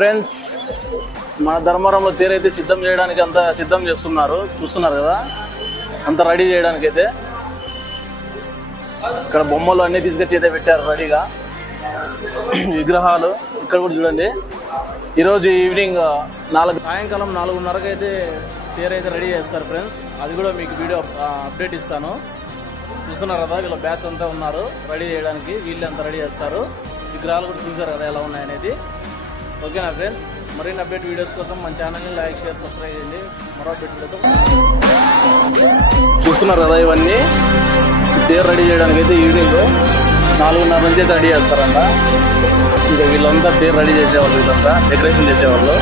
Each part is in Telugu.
ఫ్రెండ్స్, మన ధర్మవరంలో తేరైతే సిద్ధం చేయడానికి అంతా సిద్ధం చేస్తున్నారు, చూస్తున్నారు కదా. అంతా రెడీ చేయడానికి అయితే ఇక్కడ బొమ్మలు అన్నీ తీసుకొచ్చి అయితే పెట్టారు రెడీగా, విగ్రహాలు. ఇక్కడ కూడా చూడండి, ఈరోజు ఈవినింగ్ సాయంకాలం 4:30కి అయితే తేరైతే రెడీ చేస్తారు ఫ్రెండ్స్. అది కూడా మీకు వీడియో అప్డేట్ ఇస్తాను. చూస్తున్నారు కదా, వీళ్ళ బ్యాచ్ అంతా ఉన్నారు రెడీ చేయడానికి. వీళ్ళు అంతా రెడీ చేస్తారు. విగ్రహాలు కూడా చూసారు కదా ఎలా ఉన్నాయనేది. ఓకేనా ఫ్రెండ్స్, మరిన్ని అప్డేట్ వీడియోస్ కోసం మన ఛానల్ని లైక్, షేర్, సబ్స్క్రైబ్ చేయండి. మరో అప్డేట్ వీడియోతో చూస్తున్నారు కదా, ఇవన్నీ తేరు రెడీ చేయడానికి అయితే ఈవినింగ్ 4:30 నుంచి అయితే రెడీ చేస్తారంట. ఇంకా వీళ్ళంతా తేరు రెడీ చేసేవాళ్ళు, వీళ్ళంతా డెకరేషన్ చేసేవాళ్ళు.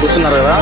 చూస్తున్నారు కదా.